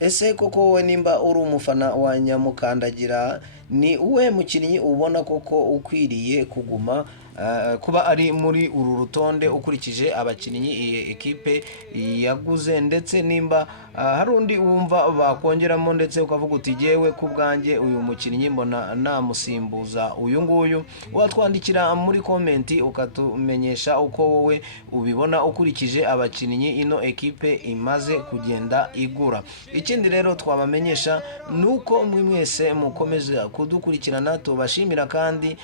ese koko wowe nimba uri umufana wa Nyamukandagira, ni uwe mukinnyi ubona koko ukwiriye kuguma kuba ari muri uru rutonde ukurikije abakinnyi iyi ekipe yaguze, ndetse nimba hari undi wumva bakongeramo ndetse ukavuga uti jyewe ku bwanjye uyu mukinnyi mbona namusimbuza uyu nguyu, watwandikira muri komenti ukatumenyesha uko wowe ubibona ukurikije abakinnyi ino ekipe imaze kugenda igura. Ikindi rero twabamenyesha nuko mwe mwese mukomeze kudukurikirana, tubashimira kandi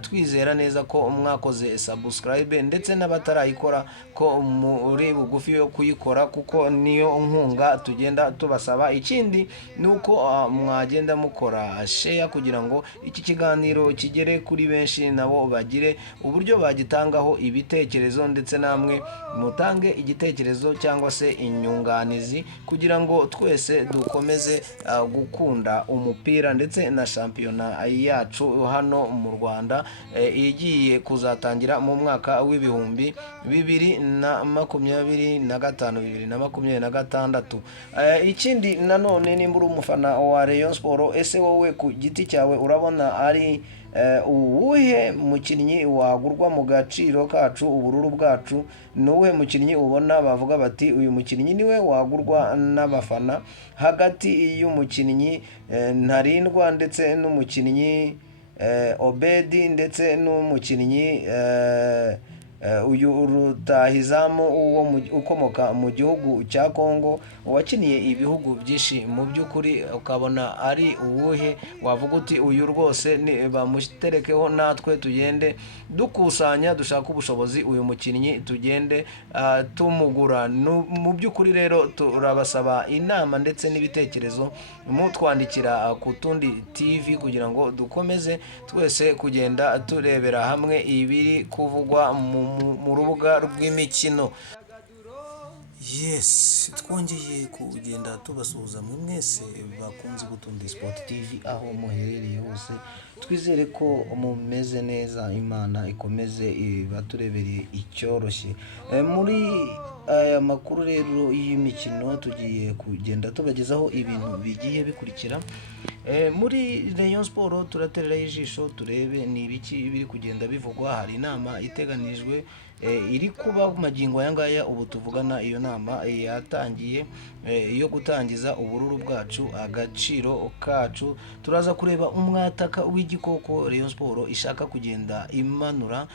twizera neza ko mwakoze subscribe, ndetse n'abatarayikora ko muri bugufi yo kuyikora kuko niyo nkunga tugenda tubasaba. Ikindi nuko mwagenda mukora share kugira ngo iki kiganiro kigere kuri benshi, nabo bagire uburyo bagitangaho ibitekerezo, ndetse namwe mutange igitekerezo cyangwa se inyunganizi kugira ngo twese dukomeze gukunda umupira ndetse na shampiyona yacu hano mu Rwanda igiye kuzatangira mu mwaka w'ibihumbi 2025 2026. Ikindi nanone nimba uri umufana wa Rayon Sport, ese wowe ku giti cyawe urabona ari uwuhe mukinnyi wagurwa mu gaciro kacu ubururu bwacu? Ni uwuhe mukinnyi ubona bavuga bati uyu mukinnyi niwe wagurwa n'abafana, hagati y'umukinnyi Ntarindwa ndetse n'umukinnyi Obedi ndetse n'umukinnyi uyu rutahizamu ukomoka mu gihugu cya Congo wakiniye ibihugu byinshi? Mu by'ukuri ukabona ari uwuhe wavuga uti uyu rwose bamuterekeho natwe tugende dukusanya dushaka ubushobozi uyu mukinnyi tugende tumugura? Mu by'ukuri rero turabasaba inama ndetse n'ibitekerezo, mutwandikira ku Tundi TV kugira ngo dukomeze twese kugenda turebera hamwe ibiri kuvugwa mu rubuga rw'imikino. Yes, twongeye kugenda tubasuhuza mwe mwese bakunze Butundi Sport TV aho muherereye hose, twizere ko mumeze neza, Imana ikomeze ibaturebereye icyoroshye. Muri aya makuru rero y'imikino tugiye kugenda tubagezaho ibintu bigiye bikurikira. Muri Rayon Sport turaterera ijisho turebe ni ibiki biri kugenda bivugwa. Hari inama iteganijwe iri kuba magingo aya ngaya ubu tuvugana, iyo nama yatangiye yo gutangiza ubururu bwacu, agaciro kacu. Turaza kureba umwataka w'igikoko Rayon Sport ishaka kugenda imanura,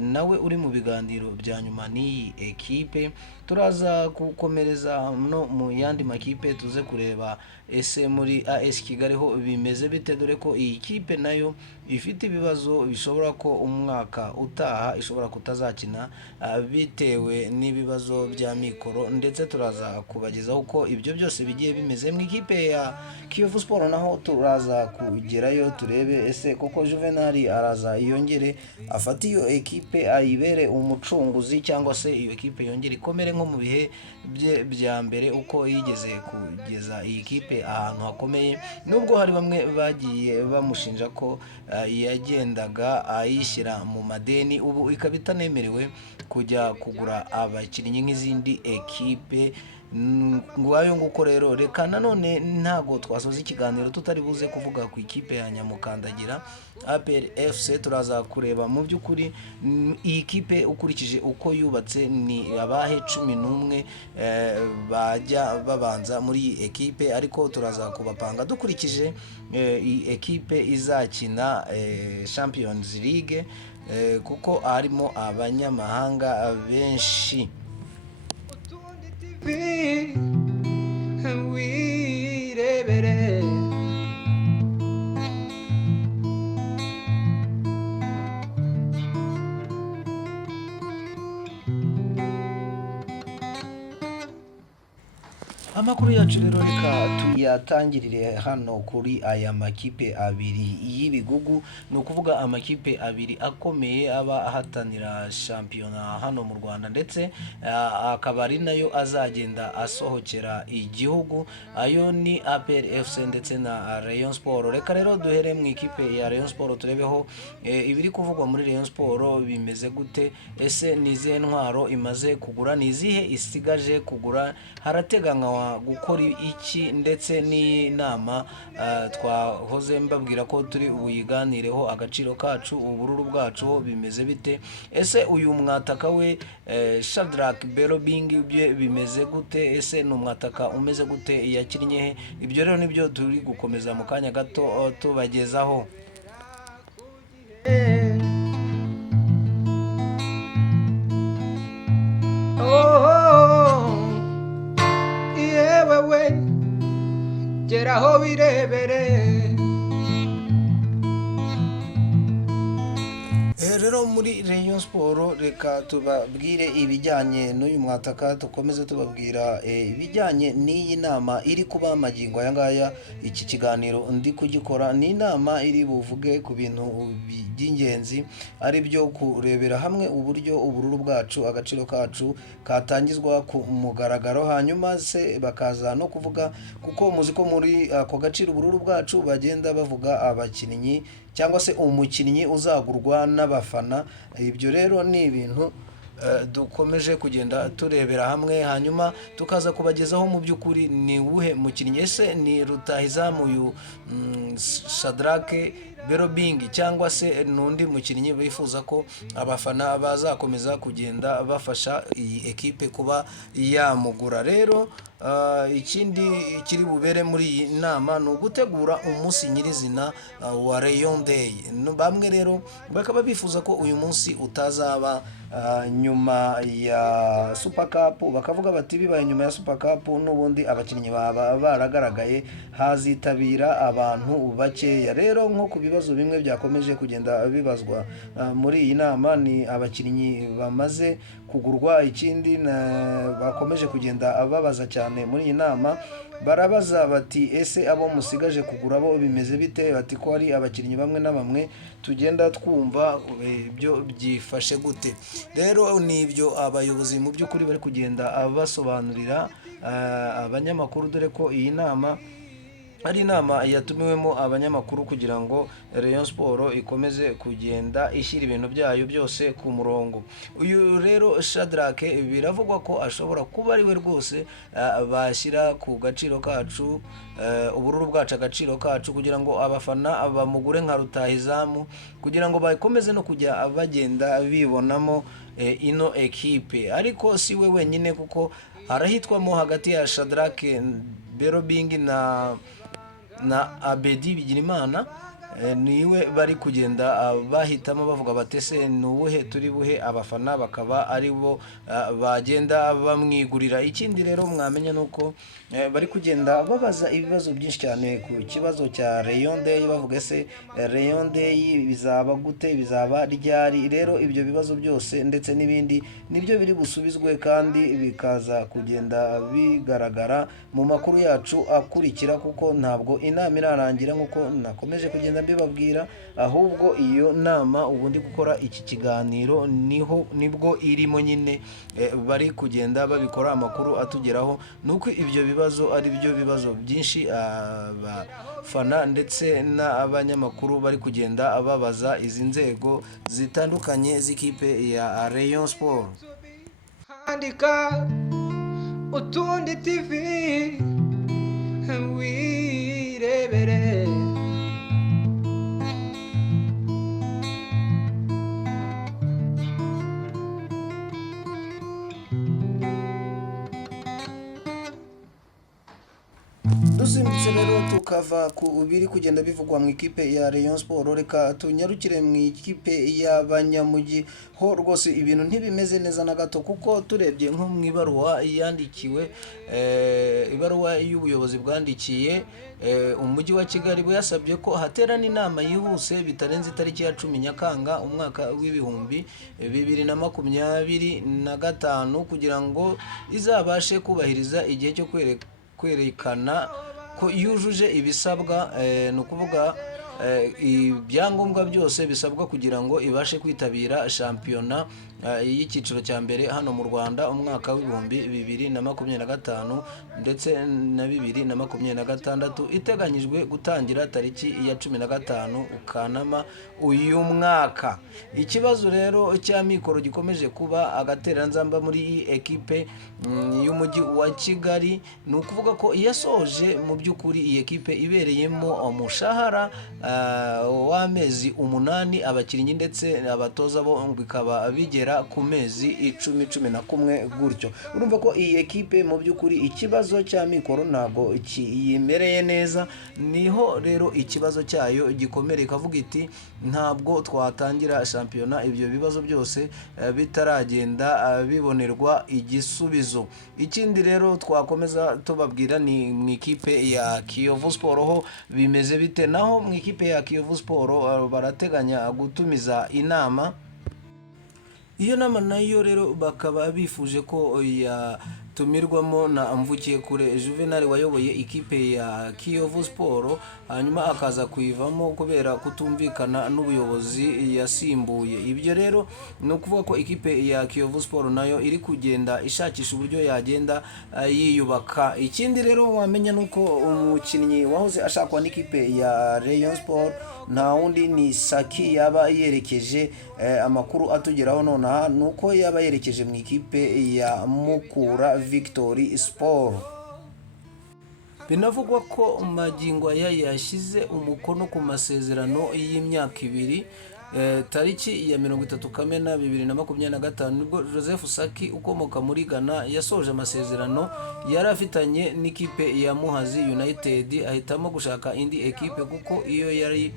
nawe uri mu biganiro bya nyuma n'iyi ekipe. Turaza gukomereza no mu yandi makipe, tuze kureba ese muri AS Kigali ho bimeze bite, dore ko iyi kipe nayo ifite ibibazo bishobora ko umwaka utaha ishobora kutazakina bitewe n'ibibazo bya mikoro, ndetse turaza kubagezaho uko ibyo byose bigiye bimeze. Mu ikipe ya Kiyovu Sport naho turaza kugerayo turebe ese koko Juvenal araza yongere afata iyo ekipe ayibere umucunguzi, cyangwa se iyo ekipe yongere ikomere nko mu bihe bya mbere uko yigeze kugeza iyi kipe ahantu hakomeye, nubwo hari bamwe bagiye bamushinja ko yagendaga ayishyira mu madeni, ubu ikaba itanemerewe kujya kugura abakinnyi nk'izindi ekipe. Ngwayo nguko rero, reka nanone ntago twasoza ikiganiro tutari buze kuvuga ku ikipe ya Nyamukandagira APR FC. Turaza kureba mu by'ukuri iyi kipe ukurikije uko yubatse ni abahe 11 bajya babanza muri iyi ekipe, ariko turaza kubapanga dukurikije iyi ekipe izakina Champions League kuko harimo abanyamahanga benshi. Wirebere amakuru yacu rero, reka tuyatangirire hano kuri aya makipe abiri y'ibigugu, ni ukuvuga amakipe abiri akomeye aba ahatanira shampiyona hano mu Rwanda, ndetse akaba ari nayo azagenda asohokera igihugu. Ayo ni APR FC ndetse na Rayon Sport. Reka rero duhere mu ikipe ya Rayon Sport turebeho ibiri kuvugwa muri Rayon Sport bimeze gute, ese nizihe ntwaro imaze kugura, nizihe isigaje kugura, harateganywa gukora iki, ndetse n'inama twahoze mbabwira ko turi buyiganireho, agaciro kacu, ubururu bwacu bimeze bite, ese uyu mwataka we Shadrack Belobing bye bimeze gute, ese ni umwataka umeze gute, yakinnye he? Ibyo rero nibyo turi gukomeza mu kanya gato tubagezaho. yewewe geraho birebere. Rero muri Rayon Sport reka tubabwire ibijyanye n'uyu mwataka, dukomeze tubabwira ibijyanye n'iyi nama iri kuba magingo aya ngaya. Iki kiganiro ndi kugikora ni inama iri buvuge ku bintu by'ingenzi, ari byo kurebera hamwe uburyo ubururu bwacu, agaciro kacu katangizwa ku mugaragaro, hanyuma se bakaza no kuvuga, kuko muzi ko muri ako gaciro ubururu bwacu bagenda bavuga abakinnyi cyangwa se umukinnyi uzagurwa n'abafana. Ibyo rero ni ibintu dukomeje kugenda turebera hamwe, hanyuma tukaza kubagezaho mu by'ukuri ni uwuhe mukinnyi, ese ni rutahizamu uyu Shadrack Belobing cyangwa se n'undi mukinnyi bifuza ko abafana bazakomeza kugenda bafasha iyi ekipe kuba yamugura. Rero ikindi kiri bubere muri iyi nama ni ugutegura umunsi nyirizina wa Rayon Day. Bamwe rero bakaba bifuza ko uyu munsi utazaba nyuma ya Super Cup, bakavuga bati bibaye nyuma ya Super Cup n'ubundi abakinnyi baba baragaragaye, hazitabira abantu bakeya. Rero nko ku bibazo bimwe byakomeje kugenda bibazwa muri iyi nama, ni abakinnyi bamaze kugurwa. Ikindi bakomeje kugenda babaza cyane muri iyi nama, barabaza bati ese abo musigaje kugura bo bimeze bite? Bati ko hari abakinnyi bamwe na bamwe tugenda twumva ibyo byifashe gute. Rero ni ibyo abayobozi mu by'ukuri bari kugenda basobanurira abanyamakuru, dore ko iyi nama ari inama yatumiwemo abanyamakuru kugira ngo Rayon Sport ikomeze kugenda ishyira ibintu byayo byose ku murongo. Uyu rero Shadrack biravugwa ko ashobora kuba ari we rwose bashyira ku gaciro kacu, ubururu bwacu, agaciro kacu, kugira ngo abafana bamugure nka rutahizamu, kugira ngo bakomeze no kujya bagenda bibonamo ino ekipe. Ariko si we wenyine, kuko harahitwamo hagati ya Shadrack Belobing na Abedi Bigirimana, niwe bari kugenda bahitamo bavuga batese ni uwuhe turi buhe abafana, bakaba ari bo bagenda bamwigurira. Ikindi rero mwamenya nuko bari kugenda babaza ibibazo byinshi cyane ku kibazo cya Rayon Day, bavuga ese Rayon Day bizaba gute, bizaba ryari? Rero ibyo bibazo byose ndetse n'ibindi nibyo biri busubizwe kandi bikaza kugenda bigaragara mu makuru yacu akurikira, kuko ntabwo inama irarangira nk'uko nakomeje kugenda mbibabwira, ahubwo iyo nama ubundi gukora iki kiganiro nibwo irimo nyine bari kugenda babikora, amakuru atugeraho nuko ibyo bibazo ari byo bibazo byinshi abafana ndetse n'abanyamakuru bari kugenda babaza izi nzego zitandukanye z'ikipe ya Rayon Sport. Handika utundi TV wirebere. Dusimbutse rero tukava ku biri kugenda bivugwa mu ikipe ya Rayon Sport, reka tunyarukire mu ikipe y'Abanyamujyi. Ho rwose ibintu ntibimeze neza na gato, kuko turebye nko mu ibaruwa yandikiwe, ibaruwa y'ubuyobozi bwandikiye umujyi wa Kigali, buyasabye ko haterana inama yihuse bitarenze itariki ya 10 Nyakanga umwaka w'ibihumbi 2025, kugira ngo izabashe kubahiriza igihe cyo kwerekana ko yujuje ibisabwa, ni ukuvuga ibyangombwa byose bisabwa kugira ngo ibashe kwitabira shampiyona y'icyiciro cya mbere hano mu Rwanda umwaka w'ibihumbi 2025 ndetse na 2026 iteganyijwe gutangira tariki ya 15 Kanama uyu mwaka. Ikibazo rero cya mikoro gikomeje kuba agatereranzamba muri iyi ekipe y'umujyi wa Kigali, ni ukuvuga ko yasoje mu by'ukuri iyi ekipe ibereyemo umushahara w'amezi 8 abakinnyi ndetse abatoza bo bikaba bigera ku mezi 10-11 gutyo. Urumva ko iyi ekipe mu by'ukuri ikibazo cya mikoro ntabwo kiyimereye neza, niho rero ikibazo cyayo gikomere ikavuga iti ntabwo twatangira shampiyona ibyo bibazo byose bitaragenda bibonerwa igisubizo. Ikindi rero twakomeza tubabwira ni mu ikipe ya Kiyovu Sport ho bimeze bite. Naho mu ikipe ya Kiyovu Sport barateganya gutumiza inama. Iyo nama nayo rero bakaba bifuje ko yatumirwamo na Mvukiyekure Juvenal wayoboye ikipe ya Kiyovu Sport, hanyuma akaza kuyivamo kubera kutumvikana n'ubuyobozi yasimbuye. Ibyo rero ni ukuvuga ko ikipe ya Kiyovu Sport nayo iri kugenda ishakisha uburyo yagenda yiyubaka. Ikindi rero wamenya nuko umukinnyi wahoze ashakwa n'ikipe ya Rayon Sport nta wundi ni Saki yaba yerekeje, amakuru atugeraho nonaha nuko yaba yerekeje mu ikipe ya Mukura Victory Sport. Binavugwa ko magingo aya yashyize umukono ku masezerano y'imyaka 2 tariki ya 30 Kamena 2025 nibwo Joseph Saki ukomoka muri Ghana yasoje amasezerano yari afitanye n'ikipe ya Muhazi United, ahitamo gushaka indi ekipe kuko iyo yari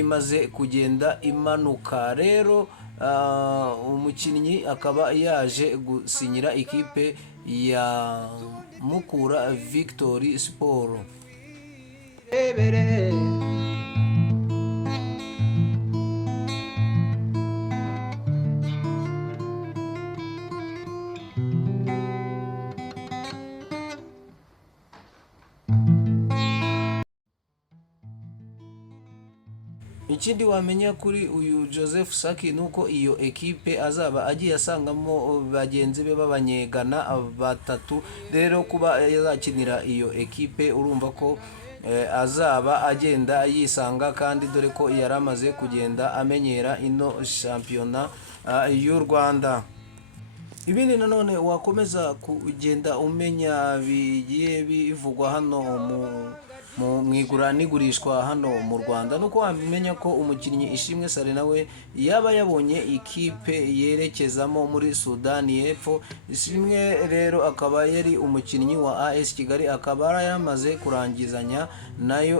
imaze kugenda imanuka. Rero umukinnyi akaba yaje gusinyira ikipe ya Mukura Victory Sport. Ikindi wamenya kuri uyu Joseph Saki nuko iyo ekipe azaba agiye asangamo bagenzi be b'abanyegana 3. Rero kuba yazakinira iyo ekipe urumva ko azaba agenda yisanga, kandi dore ko yaramaze kugenda amenyera ino shampiyona y'u Rwanda. Ibindi nanone wakomeza kugenda umenya bigiye bivugwa hano mu igura n'igurishwa hano mu Rwanda, nuko wamenya ko umukinnyi Ishimwe Sare nawe yaba yabonye ikipe yerekezamo muri Sudani y'Epfo. Ishimwe rero akaba yari umukinnyi wa AS Kigali, akaba yamaze kurangizanya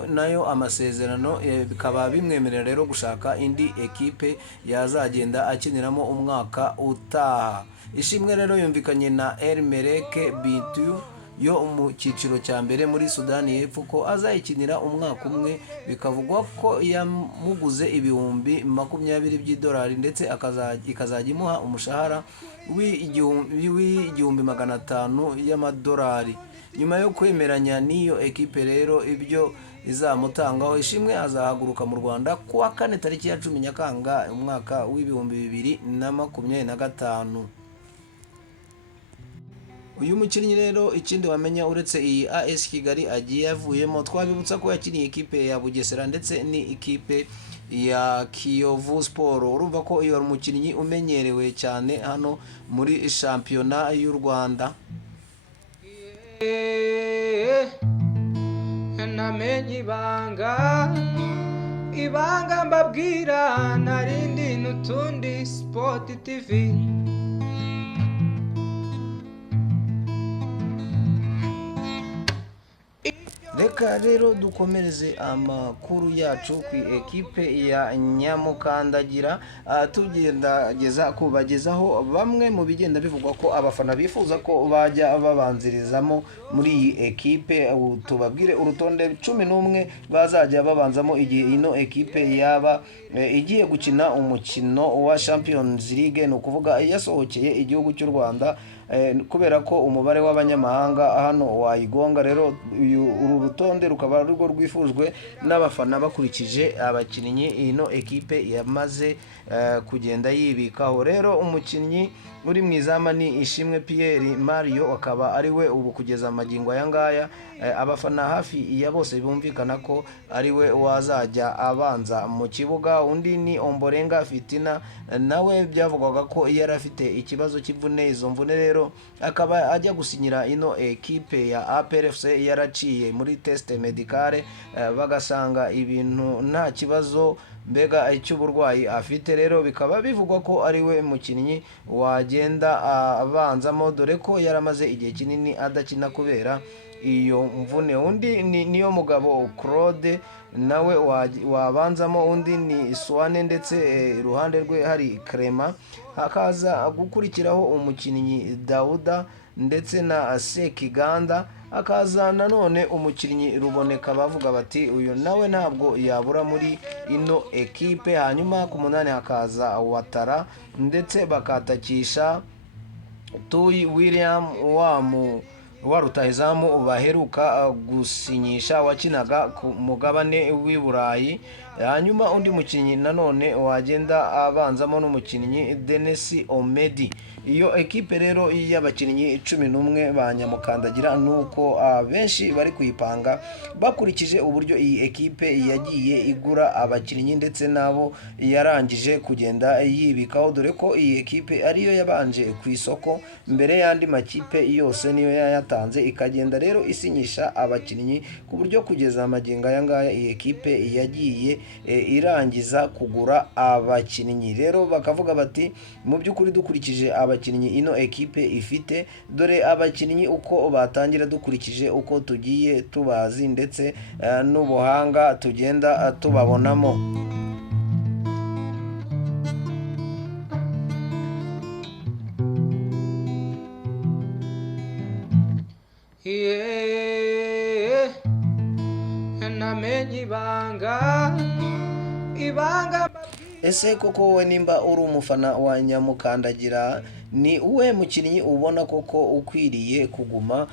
nayo amasezerano, bikaba bimwemerera rero gushaka indi ekipe yazagenda akiniramo umwaka utaha. Ishimwe rero yumvikanye na El Merreikh Bintou yo mu cyiciro cya mbere muri Sudani y'Epfo ko azayikinira umwaka umwe, bikavugwa ko yamuguze ibihumbi 20 by'idolari ndetse ikazajya imuha umushahara w'1,500 y'amadolari. Nyuma yo kwemeranya n'iyo ekipe rero ibyo izamutangaho, Ishimwe azahaguruka mu Rwanda kuwa 4 tariki ya 10 Nyakanga umwaka w'2025. Uyu mukinnyi rero ikindi wamenya uretse iyi AS Kigali agiye avuyemo, twabibutsa ko yakiniye ikipe ya Bugesera ndetse ni ikipe ya Kiyovu Sport. Urumva ko iyo umukinnyi umenyerewe cyane hano muri shampiyona y'u Rwanda. Namenye ibanga mbabwira narindi n'utundi Sport TV. Reka rero dukomereze amakuru yacu ku ekipe ya Nyamukandagira, tugendageza kubagezaho bamwe mu bigenda bivugwa ko abafana bifuza ko bajya babanzirizamo muri iyi ekipe. Tubabwire urutonde 11 bazajya babanzamo igihe ino ekipe yaba igiye gukina umukino wa Champions League, ni ukuvuga yasohokeye igihugu cy'u Rwanda kubera ko umubare w'abanyamahanga hano wayigonga. Rero uru rutonde rukaba rwo rwifujwe n'abafana bakurikije abakinnyi ino ekipe yamaze kugenda yibikaho. Rero umukinnyi uri mu izama ni Ishimwe Pierre Mario, akaba ari we ubu kugeza amagingo aya ngaya abafana hafi ya bose bumvikana ko ari we wazajya abanza mu kibuga. Undi ni Ombolenga Fitina, nawe byavugwaga ko yari afite ikibazo cy'imvune. Izo mvune rero akaba ajya gusinyira ino ekipe ya APRFC yaraciye muri test medicale bagasanga ibintu nta kibazo mbega icy'uburwayi afite. Rero bikaba bivugwa ko ari we mukinnyi wagenda abanzamo, dore ko yaramaze igihe kinini adakina kubera iyo mvune. Undi niyo mugabo Claude, nawe wabanzamo. Undi ni Swane, ndetse iruhande rwe hari Clement. Hakaza gukurikiraho umukinnyi Dauda ndetse na Sekiganda. Hakaza nanone umukinnyi Ruboneka, bavuga bati uyu nawe ntabwo yabura muri ino ekipe. Hanyuma ku munani hakaza Watara, ndetse bakatakisha Tuy William wa rutahizamu baheruka gusinyisha wakinaga ku mugabane w'i Burayi. Hanyuma undi mukinnyi nanone wagenda abanzamo n'umukinnyi Denis Omedi. Iyo ekipe rero y'abakinnyi 11 ba Nyamukandagira, nuko benshi bari kuyipanga bakurikije uburyo iyi ekipe yagiye igura abakinnyi ndetse nabo yarangije kugenda yibikaho, dore ko iyi ekipe ariyo yabanje ku isoko mbere y'andi makipe yose, niyo yayatanze ikagenda rero isinyisha abakinnyi, ku buryo kugeza amagingo aya ngaya iyi ekipe yagiye irangiza kugura abakinnyi. Rero bakavuga bati mu by'ukuri dukurikije abakinnyi ino ekipe ifite, dore abakinnyi uko batangira dukurikije uko tugiye tubazi ndetse n'ubuhanga tugenda tubabonamo. namenye ibanga Ese koko wowe nimba uri umufana wa Nyamukandagira, ni uwe mukinnyi ubona koko ukwiriye kuguma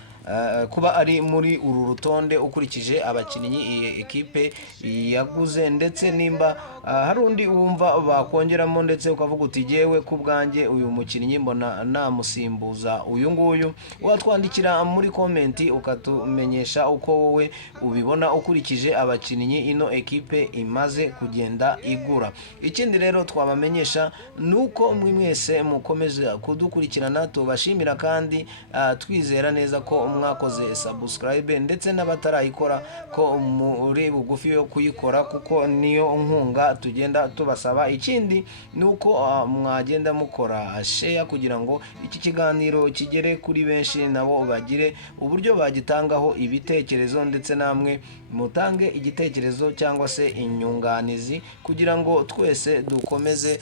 kuba ari muri uru rutonde ukurikije abakinnyi iyi ekipe yaguze, ndetse nimba hari undi wumva bakongeramo ndetse ukavuga uti jewe ku bwanjye uyu mukinnyi mbona namusimbuza uyu nguyu, watwandikira muri komenti ukatumenyesha uko wowe ubibona ukurikije abakinnyi ino ekipe imaze kugenda igura. Ikindi rero twabamenyesha nuko mwese mukomeze kudukurikirana, tubashimira kandi twizera neza ko mwakoze subscribe, ndetse n'abatarayikora ko muri bugufi yo kuyikora, kuko niyo nkunga tugenda tubasaba. Ikindi nuko mwagenda mukora share kugira ngo iki kiganiro kigere kuri benshi, nabo bagire uburyo bagitangaho ibitekerezo, ndetse namwe mutange igitekerezo cyangwa se inyunganizi, kugira ngo twese dukomeze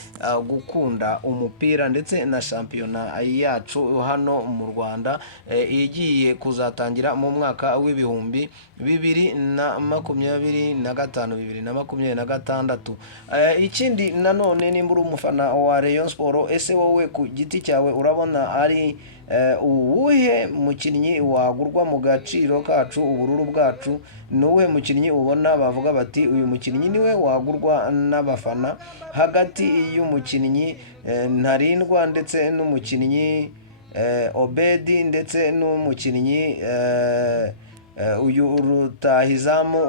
gukunda umupira ndetse na shampiyona yacu hano mu Rwanda igiye kuzatangira mu mwaka w'ibihumbi 2025-2026. Ikindi nanone nimba uri umufana wa Rayon Sport, ese wowe ku giti cyawe urabona ari uwuhe mukinnyi wagurwa mu gaciro kacu ubururu bwacu? Nuwe mukinnyi ubona bavuga bati uyu mukinnyi niwe wagurwa n'abafana, hagati y'umukinnyi Ntarindwa ndetse n'umukinnyi Obedi ndetse n'umukinnyi uyu rutahizamu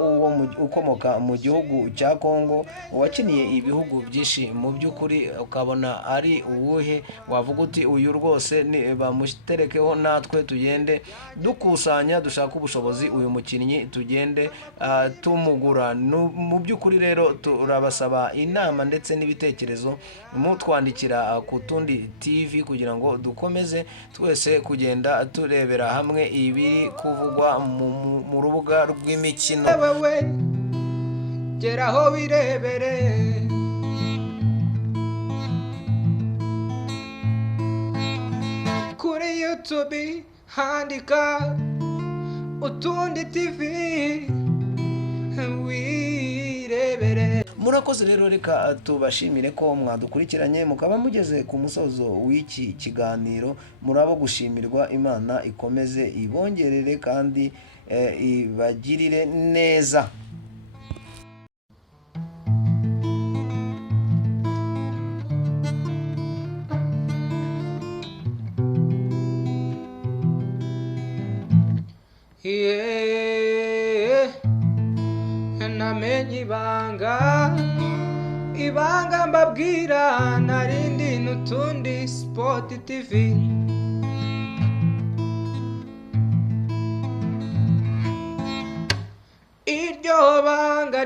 ukomoka mu gihugu cya Kongo wakiniye ibihugu byinshi? Mu by'ukuri ukabona ari uwuhe wavuga uti uyu rwose bamuterekeho, natwe tugende dukusanya dushaka ubushobozi uyu mukinnyi tugende tumugura? Mu by'ukuri rero turabasaba inama ndetse n'ibitekerezo, mutwandikira ku Tundi TV kugira ngo dukomeze twese kugenda turebera hamwe ibiri kuvugwa mu rubuga rw'imikino. wewe geraho birebere, kuri YouTube handika Utundi TV wirebere. murakoze rero, reka tubashimire ko mwadukurikiranye mukaba mugeze ku musozo w'iki kiganiro. murabo gushimirwa, Imana ikomeze ibongerere kandi ibagirire neza. Yeah, namenye ibanga mbabwira narindi n'utundi Sport TV. Iryo banga